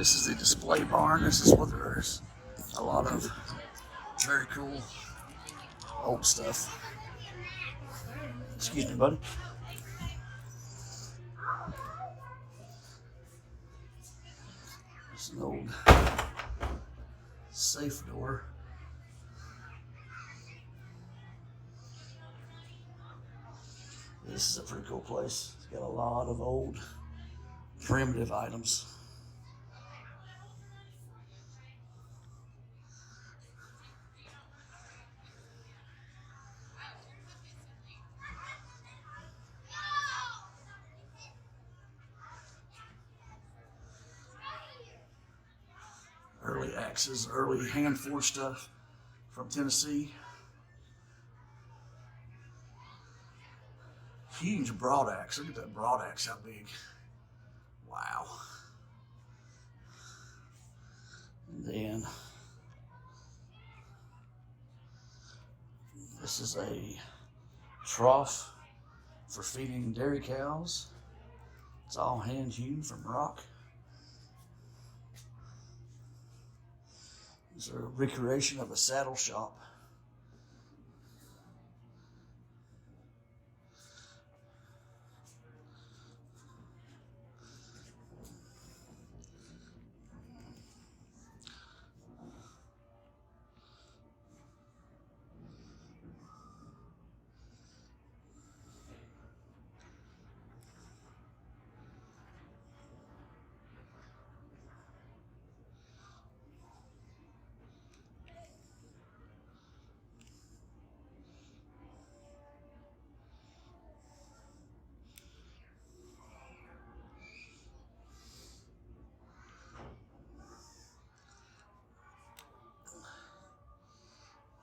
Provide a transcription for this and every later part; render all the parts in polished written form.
This is the display barn. This is where there's a lot of very cool old stuff. Excuse me, buddy. It's an old safe door. This is a pretty cool place. It's got a lot of old primitive items. Early axes, early hand forged stuff from Tennessee. Huge broad axe. Look at that broad axe, how big. Wow. And then this is a trough for feeding dairy cows. It's all hand hewn from rock. It's a recreation of a saddle shop.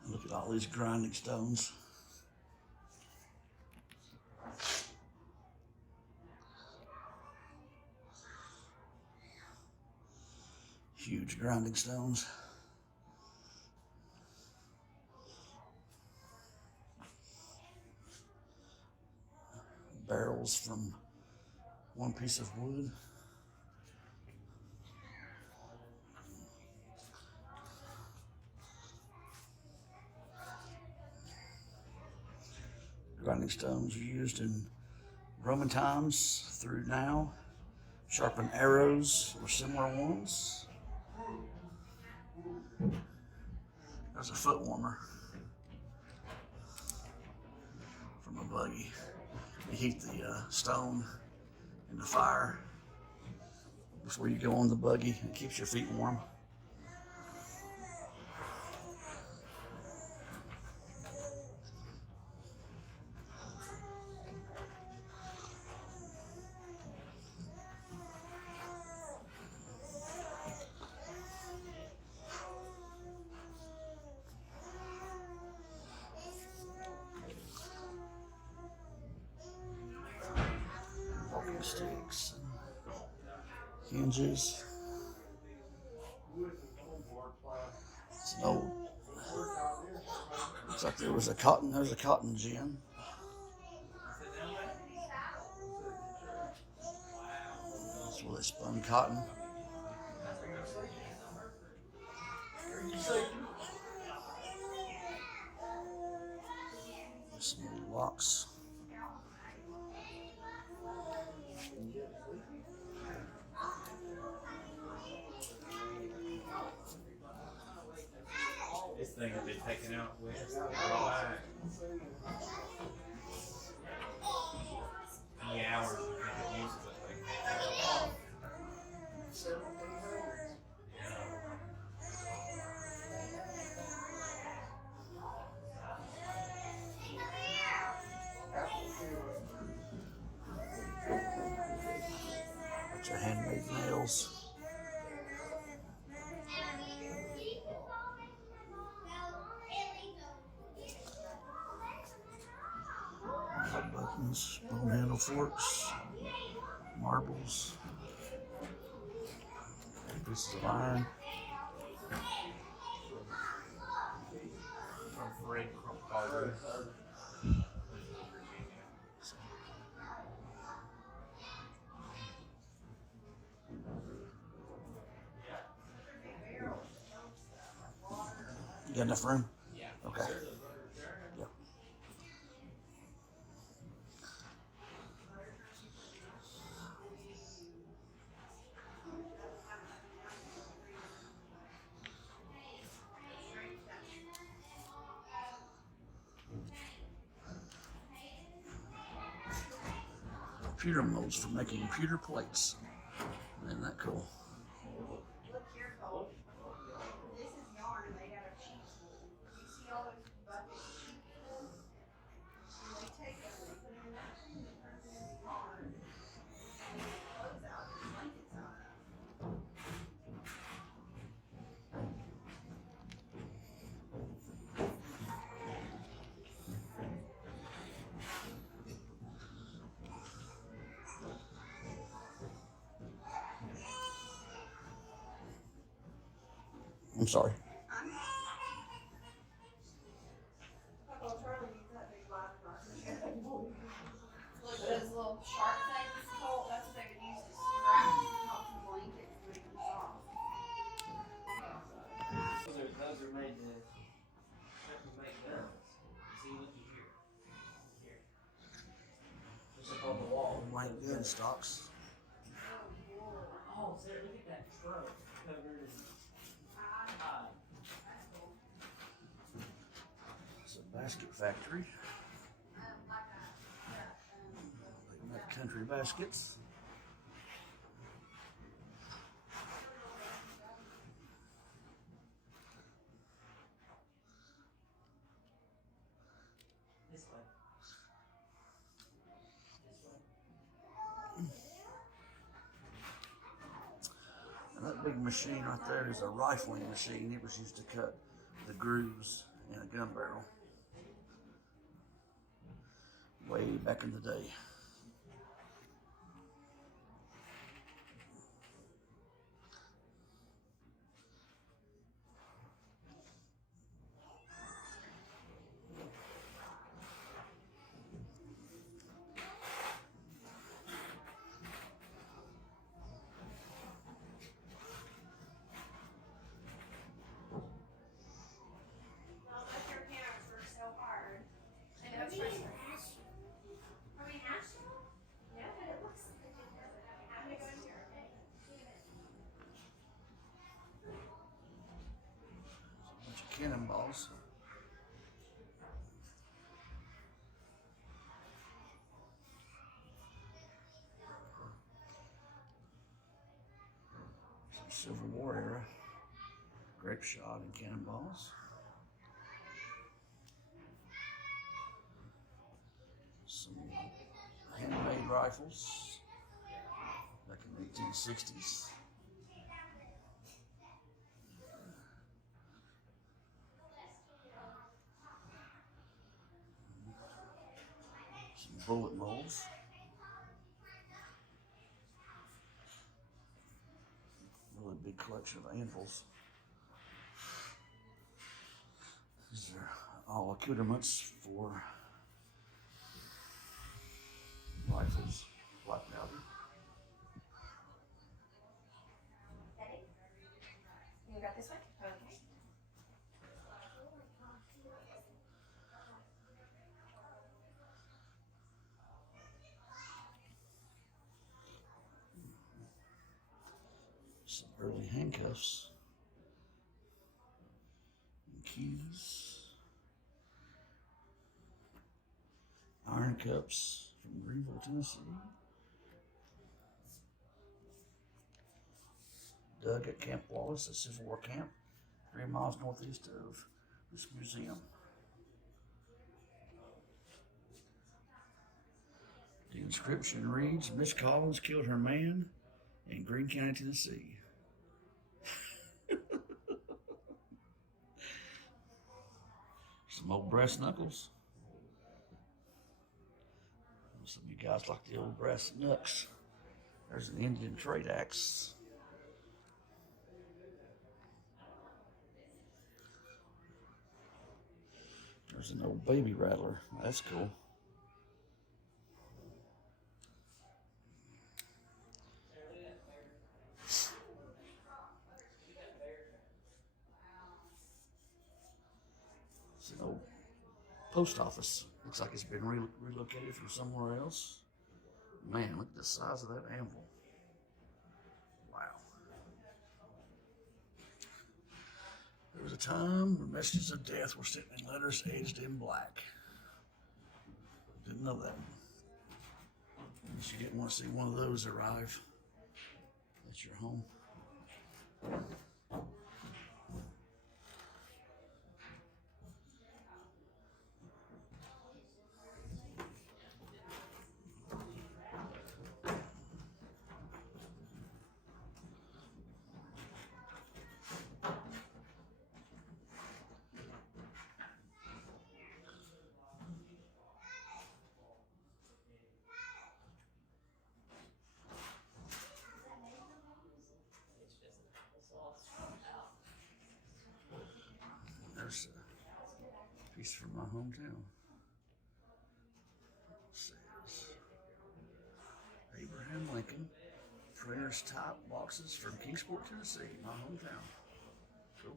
Look at all these grinding stones. Huge grinding stones. Barrels from one piece of wood. Grinding stones are used in Roman times through now. Sharpen arrows or similar ones. There's a foot warmer from a buggy. You heat the stone in the fire before you go on the buggy. It keeps your feet warm. Walking sticks and hinges. It's an old, looks like there's a cotton gin. That's where they spun cotton. Some old locks. This thing will be taken out with back. How many hours you think it uses it? Bunch of handmade nails. Buttons, bone handle forks, marbles, pieces of iron. got enough room? Yeah. Okay. Yeah. Pewter molds for making pewter plates. Isn't that cool? Look here, Cole. This is yarn made out of sheep wool. You see all those buckets of sheep wool? And they take them and they put them in that thing and turn them into yarn. And they make clothes out and blankets out of. I'm sorry. Oh, Charlie needs that big live brush. Look, those little sharp things, Cole, that's what they would use to scratch off the blankets to make them soft. Those are made to make guns. See, looky here. Here. Just up on the wall. White gun stocks. Oh, Sarah, look at that truck covered in hide. It's a basket factory. They make country baskets. This way. And that big machine right there is a rifling machine. It was used to cut the grooves in a gun barrel way back in the day. Not like your parents work so hard. I know it's frustrating. Are we national? Yeah, but it looks like it doesn't. I'm gonna go in here, okay? A bunch of cannonballs. Some Civil War era grape shot and cannonballs. Some handmade rifles back in the 1860s. Some bullet molds. Really big collection of anvils. These are all accoutrements for rifles, black powder. Ready? You got this one? Okay. Some early handcuffs and keys. Iron cups from Greenville, Tennessee. Dug at Camp Wallace, a Civil War camp, 3 miles northeast of this museum. The inscription reads, Miss Collins killed her man in Greene County, Tennessee. Some old brass knuckles. Some of you guys like the old brass knucks. There's an Indian trade axe. There's an old baby rattler. That's cool. It's an old post office. Looks like it's been relocated from somewhere else. Man, look at the size of that anvil. Wow. There was a time when messages of death were sent in letters edged in black. Didn't know that. You didn't want to see one of those arrive at your home. There's a piece from my hometown. It says Abraham Lincoln, printer's type boxes from Kingsport, Tennessee, my hometown. Cool.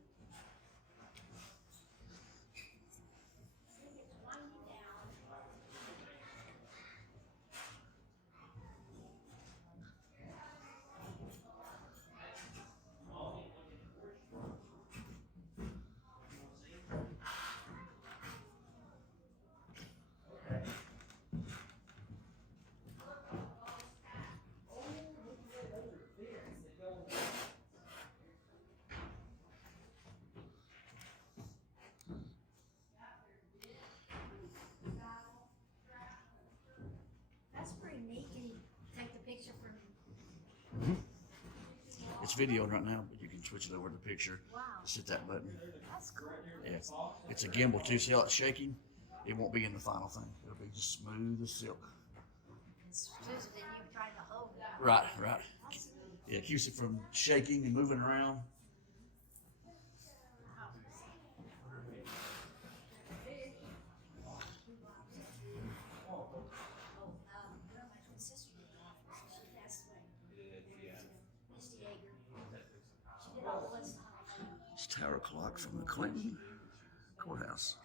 That's pretty neat. Can you take the picture from? It's videoed right now, but you can switch it over to picture. Wow, Just hit that button. that's cool. Yeah, it's a gimbal too. See how it's shaking? It won't be in the final thing. It'll be just smooth as silk. It's just that you try to hold it. Right, right. That's cool. Yeah, it keeps it from shaking and moving around. It's a tower clock from the Clinton courthouse.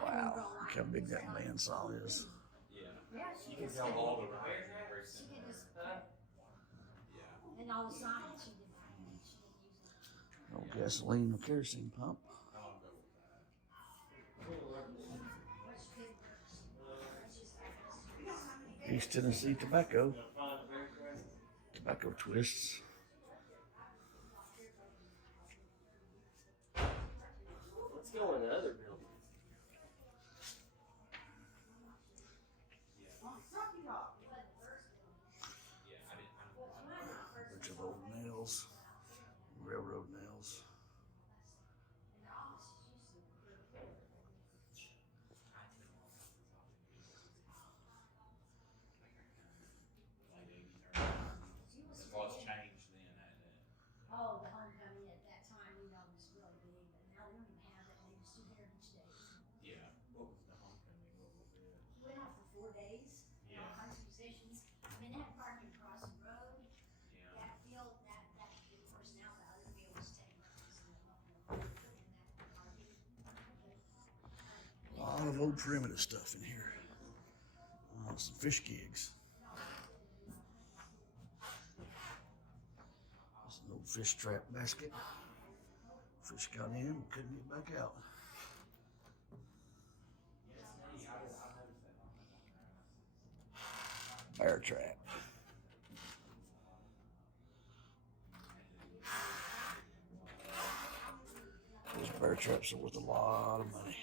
Wow, look how big that bandsaw is. Yeah, she can tell all the she can just, and all the signs she didn't use it. Old gasoline or kerosene pump. East Tennessee tobacco. Tobacco twists. Let's go in the other building. Bunch of old nails. Railroad nails. What's changed then, hasn't it? Oh, the homecoming at that time, you know, was really big, but now they don't even have that. They just do Heritage Days. Yeah. What was the homecoming? What was it? Went out for 4 days. Yeah. All kinds of musicians. I mean, they had parking across the road. Yeah. That field, that big person out, the other field was taken up. And that parking. A lot of old primitive stuff in here. Some fish gigs. There's an old fish trap basket. Fish got in, couldn't get back out. Bear trap. Those bear traps are worth a lot of money.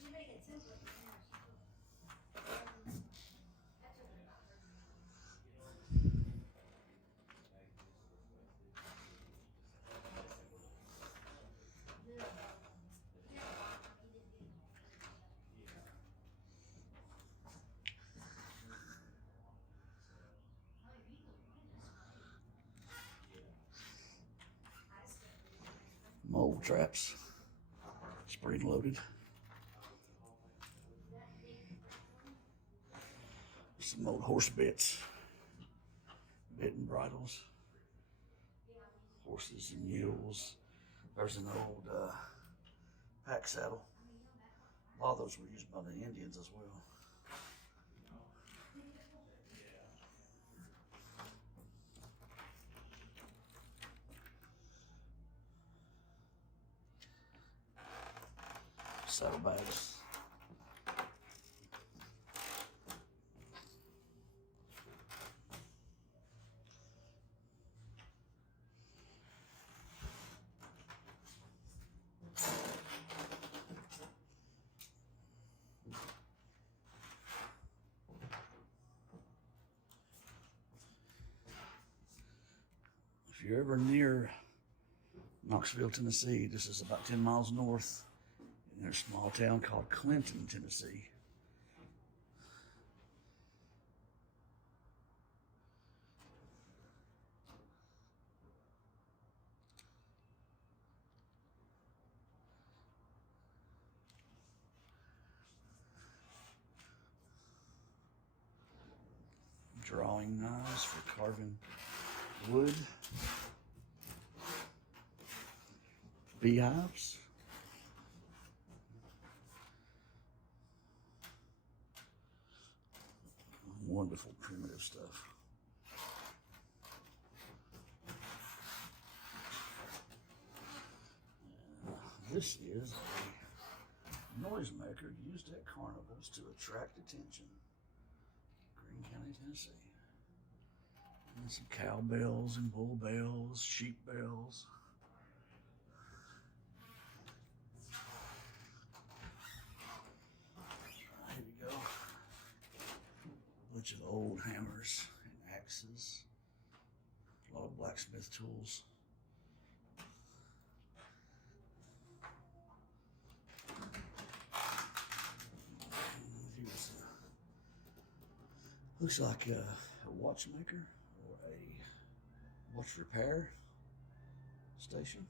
You make it simpler. Mold traps, spring loaded. Some old horse bits. bit and bridles, horses and mules. There's an old pack saddle. A lot of those were used by the Indians as well. Saddlebags. If you're ever near Knoxville, Tennessee, this is about 10 miles north. In a small town called Clinton, Tennessee. Drawing knives for carving wood. Beehives. Wonderful primitive stuff. This is a noisemaker used at carnivals to attract attention. Greene County, Tennessee. And some cow bells and bull bells, sheep bells. Here we go. Bunch of old hammers and axes. A lot of blacksmith tools. Looks like a watchmaker or a watch repair station.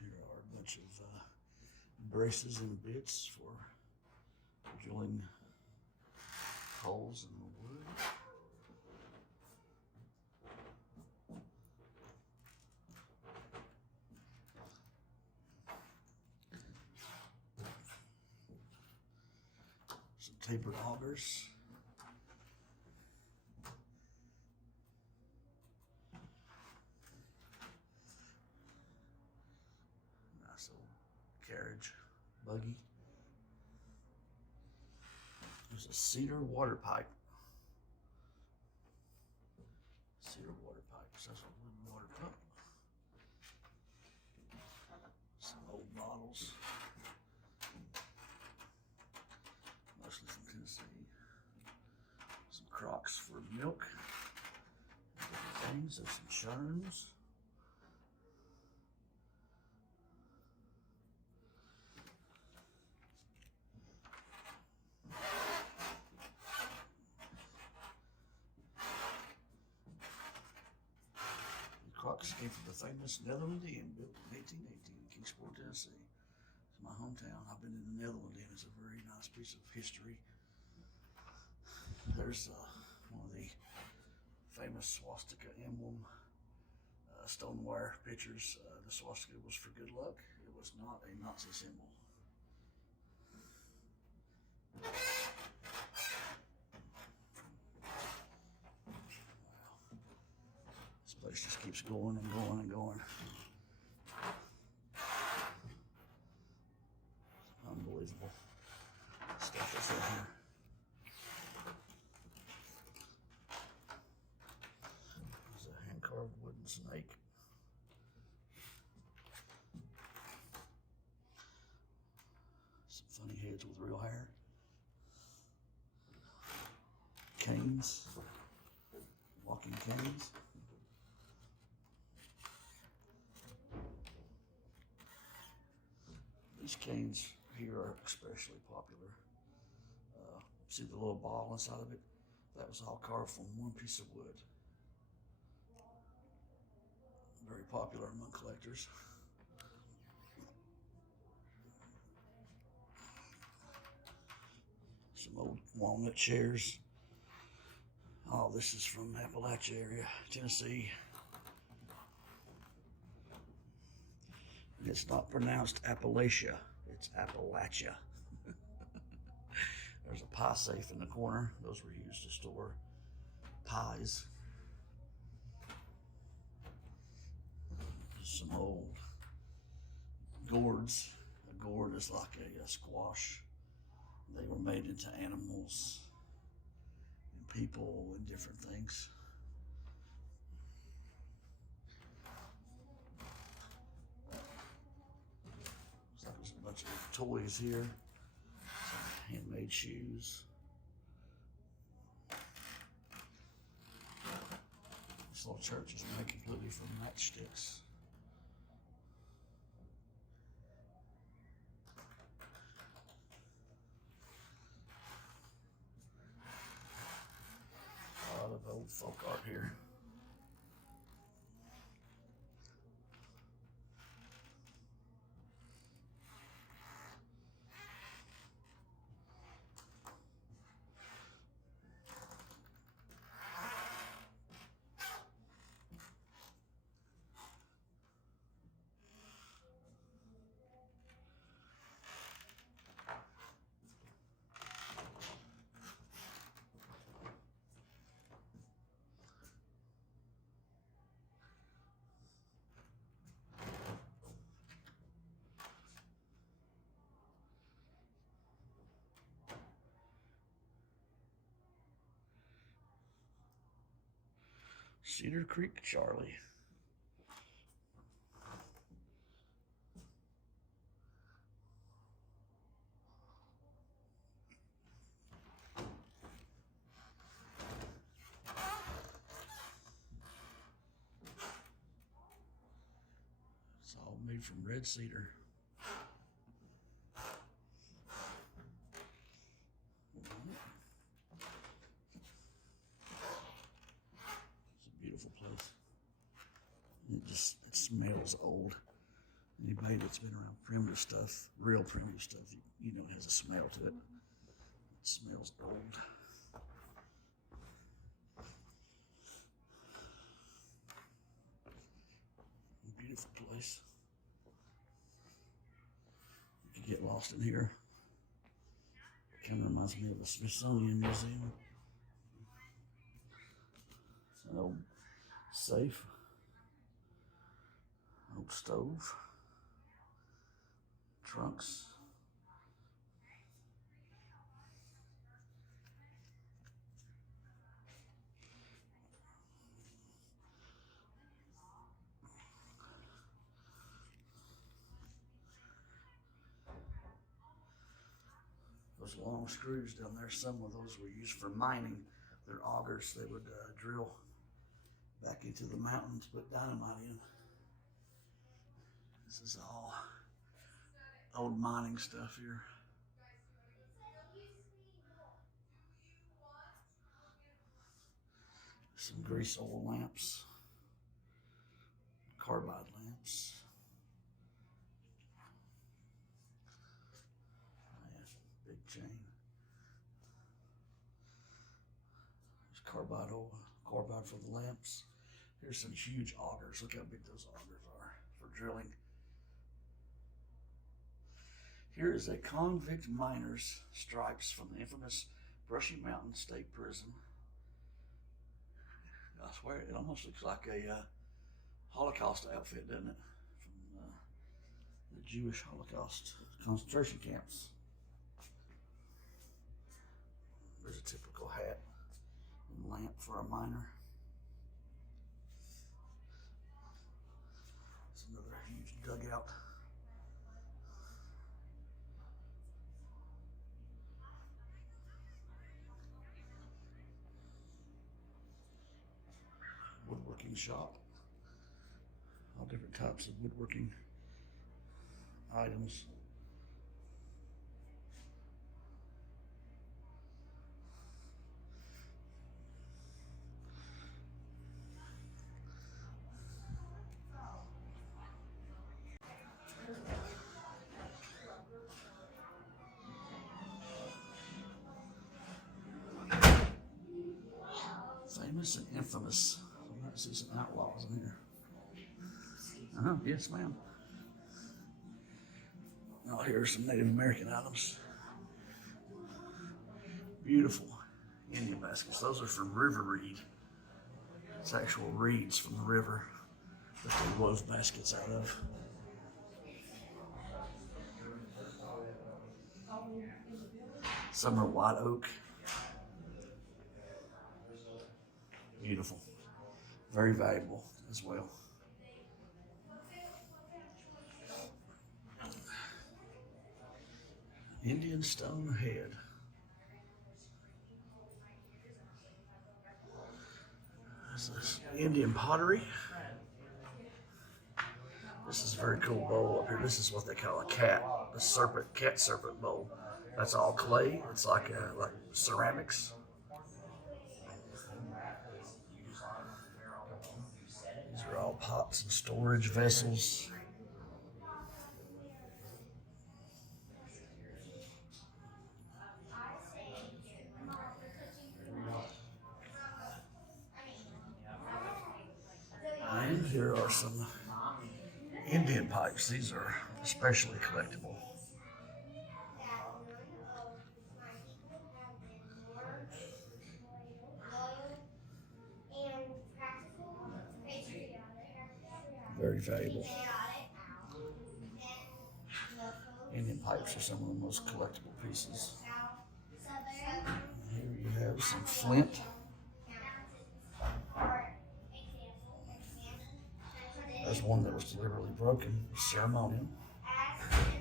Here are a bunch of braces and bits for drilling holes in the wood. Some tapered augers. Nice old carriage, buggy. There's a cedar water pipe. Cedar water pipe. So that's a wooden water pump. Some old bottles. Mostly from Tennessee. Some crocks for milk. Things. There's some churns. Crocks came from the famous Netherland Inn built in 1818 in Kingsport, Tennessee. It's my hometown. I've been in the Netherland Inn. It's a very nice piece of history. There's one of the famous swastika emblem stoneware pictures. The swastika was for good luck. It was not a Nazi symbol. This place just keeps going and going and going. Unbelievable stuff that's in here. There's a hand-carved wooden snake. Some funny heads with real hair. Canes. Walking canes. These canes here are especially popular. See the little ball inside of it? That was all carved from one piece of wood. Very popular among collectors. Some old walnut chairs. Oh, this is from Appalachia area, Tennessee. It's not pronounced Appalachia, it's Appalachia. There's a pie safe in the corner. Those were used to store pies. Some old gourds. A gourd is like a squash. They were made into animals and people and different things. So there's a bunch of toys here. Some handmade shoes. This little church is made completely from matchsticks. A lot of old folk art here. Cedar Creek, Charlie. It's all made from red cedar. Beautiful place. It smells old. Anybody that's been around primitive stuff, real primitive stuff, you know it has a smell to it. It smells old. Beautiful place. You can get lost in here. Kind of reminds me of the Smithsonian Museum. It's an old safe, old stove, trunks. Those long screws down there, some of those were used for mining. They're augers they would drill back into the mountains, put dynamite in. This is all old mining stuff here. Some grease oil lamps, carbide lamps. Yeah, big chain. There's carbide oil, carbide for the lamps. Here's some huge augers. Look how big those augers are for drilling. Here is a convict miner's stripes from the infamous Brushy Mountain State Prison. I swear, it almost looks like a Holocaust outfit, doesn't it? From the Jewish Holocaust concentration camps. There's a typical hat and lamp for a miner. It's another huge dugout. Woodworking shop. All different types of woodworking items. Famous and infamous. I might see some outlaws in here. Yes, ma'am. Oh, here are some Native American items. Beautiful Indian baskets. Those are from river reed. It's actual reeds from the river that they wove baskets out of. Some are white oak. Beautiful. Very valuable as well. Indian stone head. This is Indian pottery. This is a very cool bowl up here. This is what they call a cat serpent bowl. That's all clay. It's like ceramics. These are all pots and storage vessels. And here are some Indian pipes. These are especially collectible. Very valuable. Indian pipes are some of the most collectible pieces. Here you have some flint. There's one that was deliberately broken, ceremonial.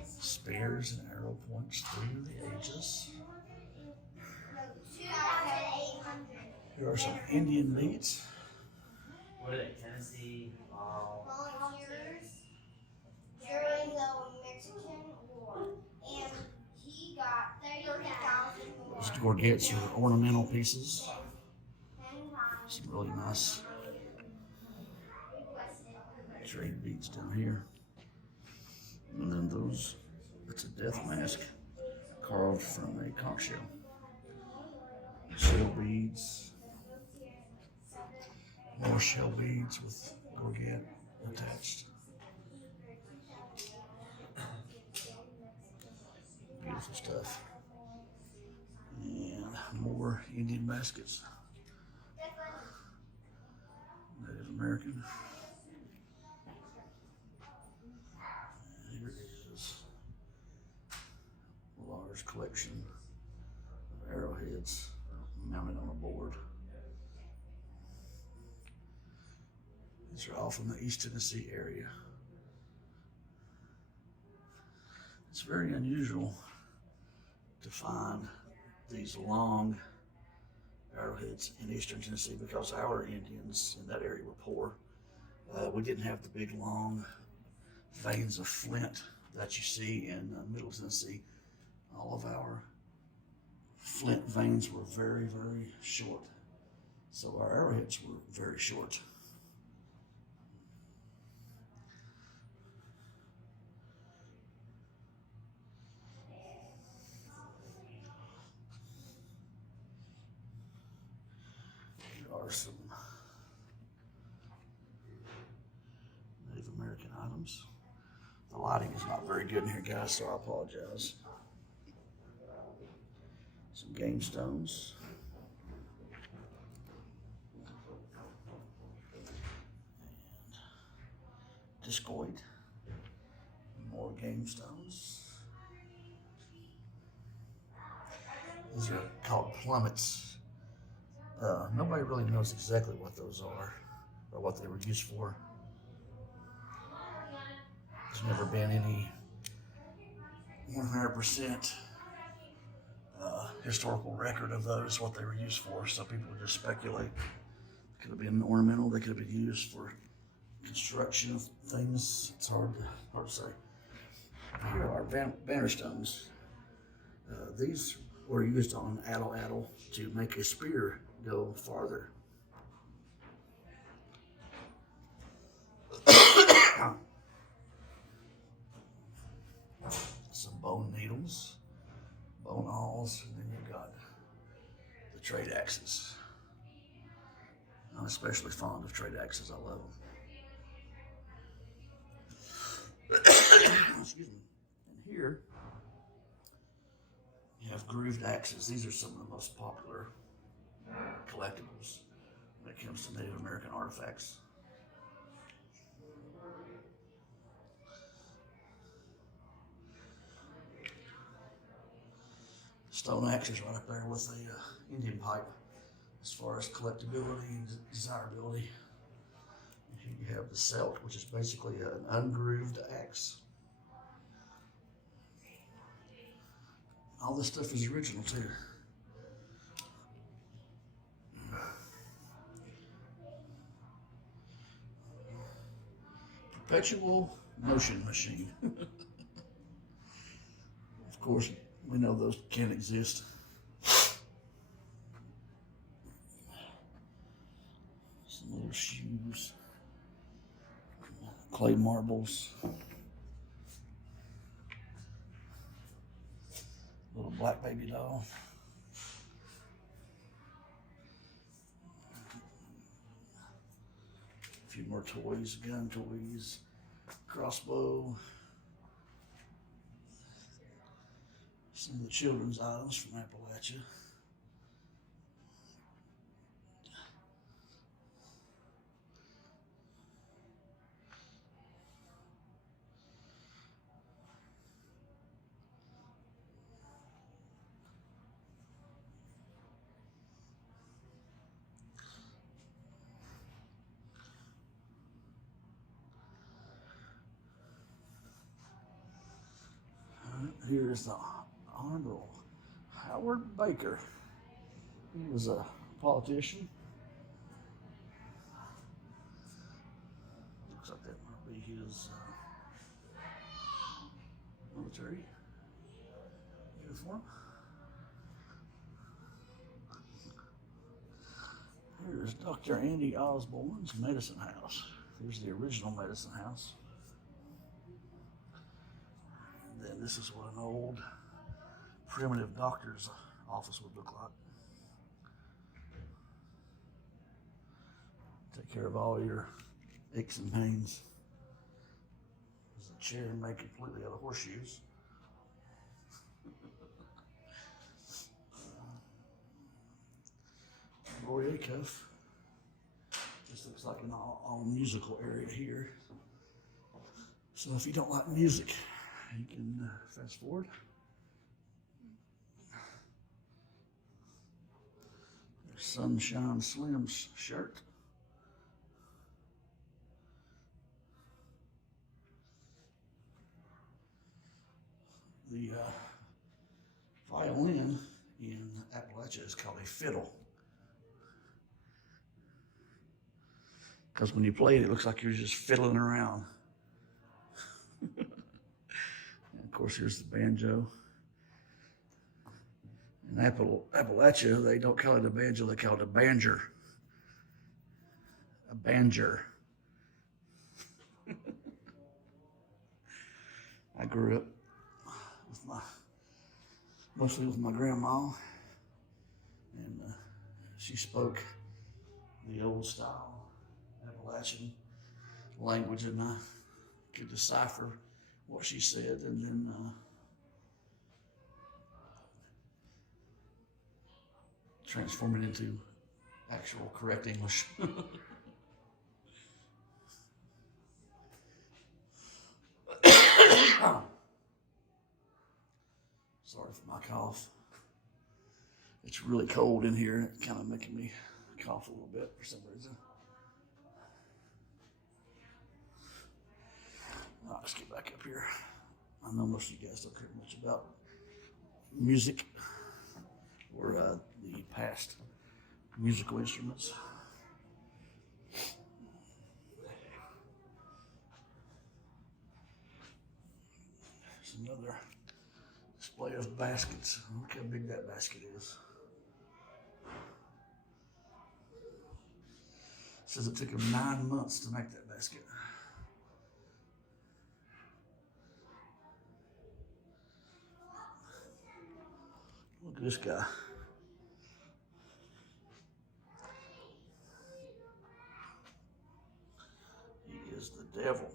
Spears and arrow points through the ages. Here are some Indian meats. What are they, Tennessee? Volunteers during the Mexican War, and he got 30,000 more. Those gorgets are ornamental pieces. Some really nice trade beads down here. And then it's a death mask carved from a conch shell. Shell beads. More shell beads with gorget attached. Beautiful stuff. And more Indian baskets. Native American. Here is a large collection of arrowheads mounted on a board. These are all from the East Tennessee area. It's very unusual to find these long arrowheads in Eastern Tennessee because our Indians in that area were poor. We didn't have the big long veins of flint that you see in Middle Tennessee. All of our flint veins were very, very short. So our arrowheads were very short. Here are some Native American items. The lighting is not very good in here, guys, so I apologize. Some game stones. And discoid. More game stones. These are called plummets. Nobody really knows exactly what those are or what they were used for. There's never been any 100% historical record of those, what they were used for, so people would just speculate. They could have been ornamental, they could have been used for construction of things. It's hard to say. Here are banner stones. These were used on attle to make a spear go farther. Some bone needles, bone awls, and then you've got the trade axes. I'm especially fond of trade axes. I love them. Excuse me. And here you have grooved axes. These are some of the most popular collectibles when it comes to Native American artifacts. Stone axe is right up there with the Indian pipe as far as collectability and desirability. And here you have the celt, which is basically an ungrooved axe. All this stuff is original too. Perpetual motion machine. Of course, we know those can't exist. Some little shoes, clay marbles, little black baby doll. A few more toys, gun toys, crossbow. Some of the children's items from Appalachia. Here is the Honorable Howard Baker. He was a politician. Looks like that might be his military uniform. Here's Dr. Andy Osborne's medicine house. Here's the original medicine house. And then this is what an old primitive doctor's office would look like. Take care of all your aches and pains. There's a chair made completely out of horseshoes. Roy cuff. This looks like an all musical area here. So if you don't like music, you can fast forward. There's Sunshine Slim's shirt. The violin in Appalachia is called a fiddle. Because when you play it, it looks like you're just fiddling around. And of course, here's the banjo. In Appalachia, they don't call it a banjo, they call it a banger. A banger. I grew up mostly with my grandma, and she spoke the old style Appalachian language, and I could decipher what she said, and then transform it into actual correct English. Sorry for my cough. It's really cold in here. It's kind of making me cough a little bit for some reason. Let's get back up here. I know most of you guys don't care much about music or the past musical instruments. There's another display of baskets. Look how big that basket is. It says it took them 9 months to make that basket. Look at this guy. devil.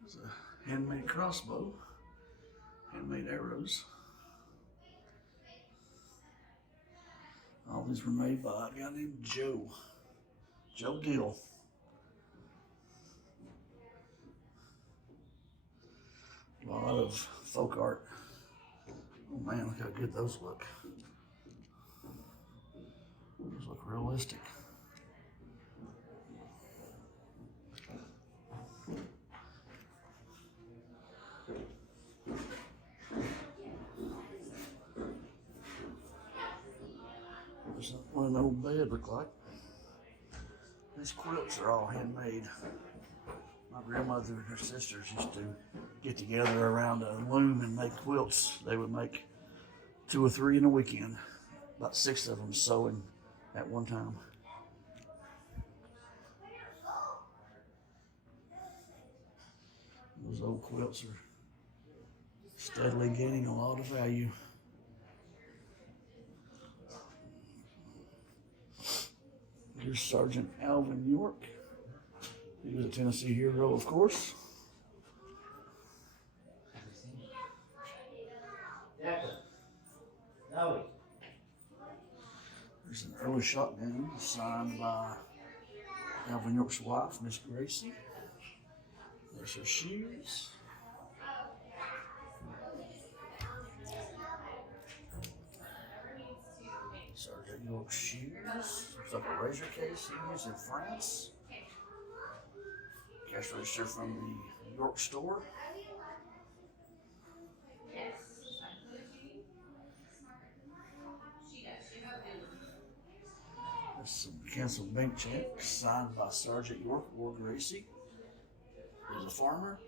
There's a handmade crossbow, handmade arrows. All these were made by a guy named Joe Deal. A lot of folk art. Oh man, look how good those look. Those look realistic. There's what an old bed looked like. These quilts are all handmade. My grandmother and her sisters used to get together around a loom and make quilts. They would make 2 or 3 in a weekend, about 6 of them sewing at one time. Those old quilts are steadily gaining a lot of value. Here's Sergeant Alvin York. He was a Tennessee hero, of course. There's an early shotgun signed by Alvin York's wife, Miss Gracie. There's her shoes. Sergeant York's shoes. Looks like a razor case he used in France. Cash register from the York store. There's some canceled bank checks signed by Sergeant York or Gracie. He's a farmer,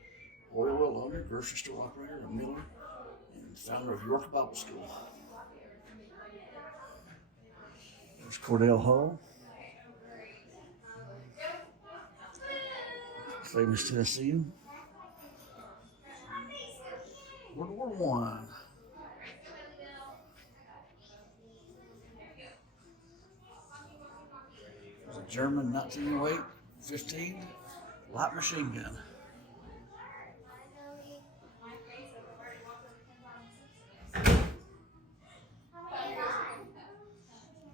oil well owner, grocery store operator, a miller, and founder of York Bible School. There's Cordell Hall, famous Tennessean. World War I. There's a German 1908-15 light machine gun.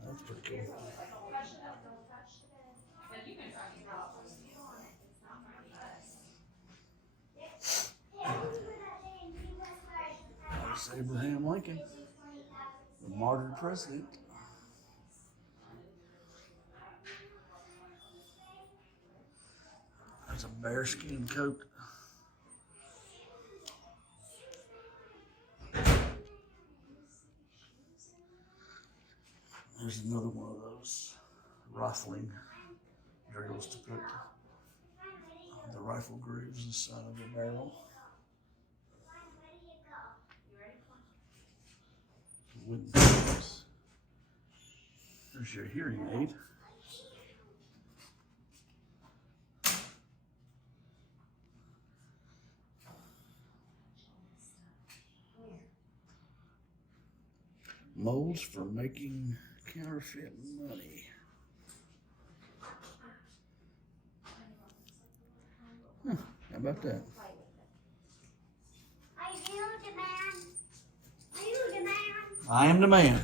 That's pretty cool. There's Abraham Lincoln, the martyred president. There's a bearskin coat. There's another one of those rifling drills to put the rifle grooves inside of the barrel. Wooden things. There's your hearing aid. Molds for making counterfeit money. Huh, how about that? Are you the man? Are you the man? I am the man.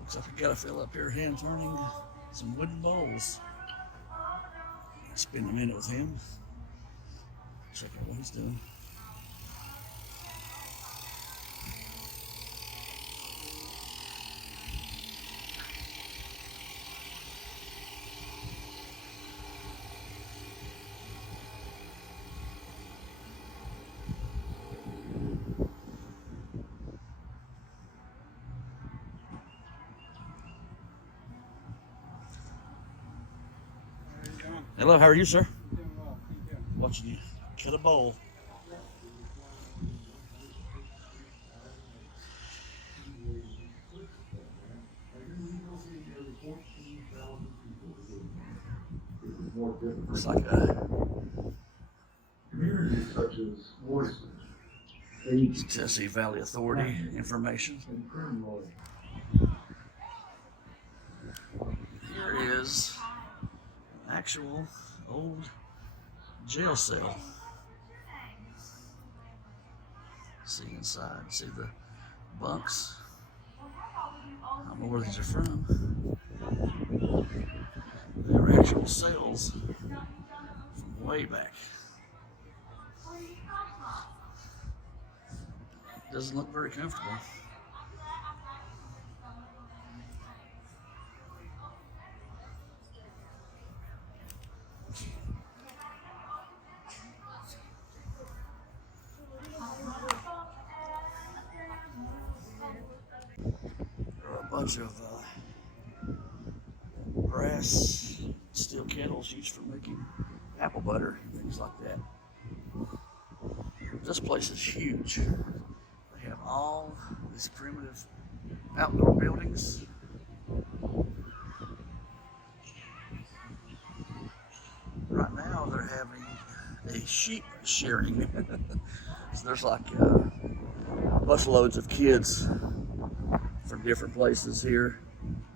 Looks like I got a fella up here hand turning some wooden bowls. Spend a minute with him. Check out what he's doing. Hello, how are you, sir? Doing well, thank you. Watching you cut a bowl. more difficult. It's like a Communities such as Norris, State, Tennessee Valley Authority information. and criminal. Here is an actual old jail cell. See inside, see the bunks. I don't know where these are from. They were actual cells from way back. Doesn't look very comfortable. There are a bunch of brass steel kettles used for making apple butter and things like that. This place is huge. They have all these primitive outdoor buildings. Right now they're having a sheep shearing. So there's like busloads of kids from different places here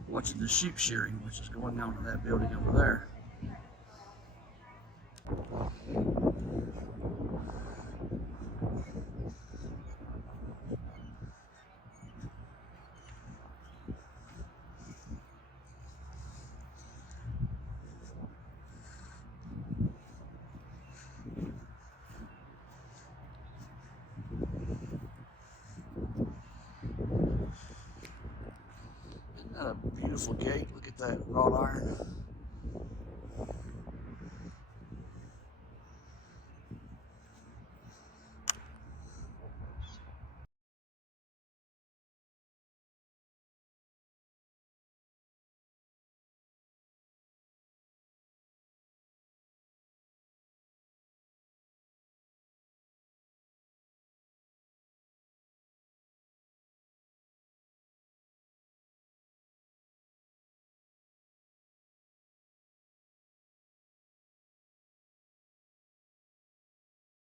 watching the sheep shearing, which is going on in that building over there. Isn't that a beautiful gate? Look at that wrought iron.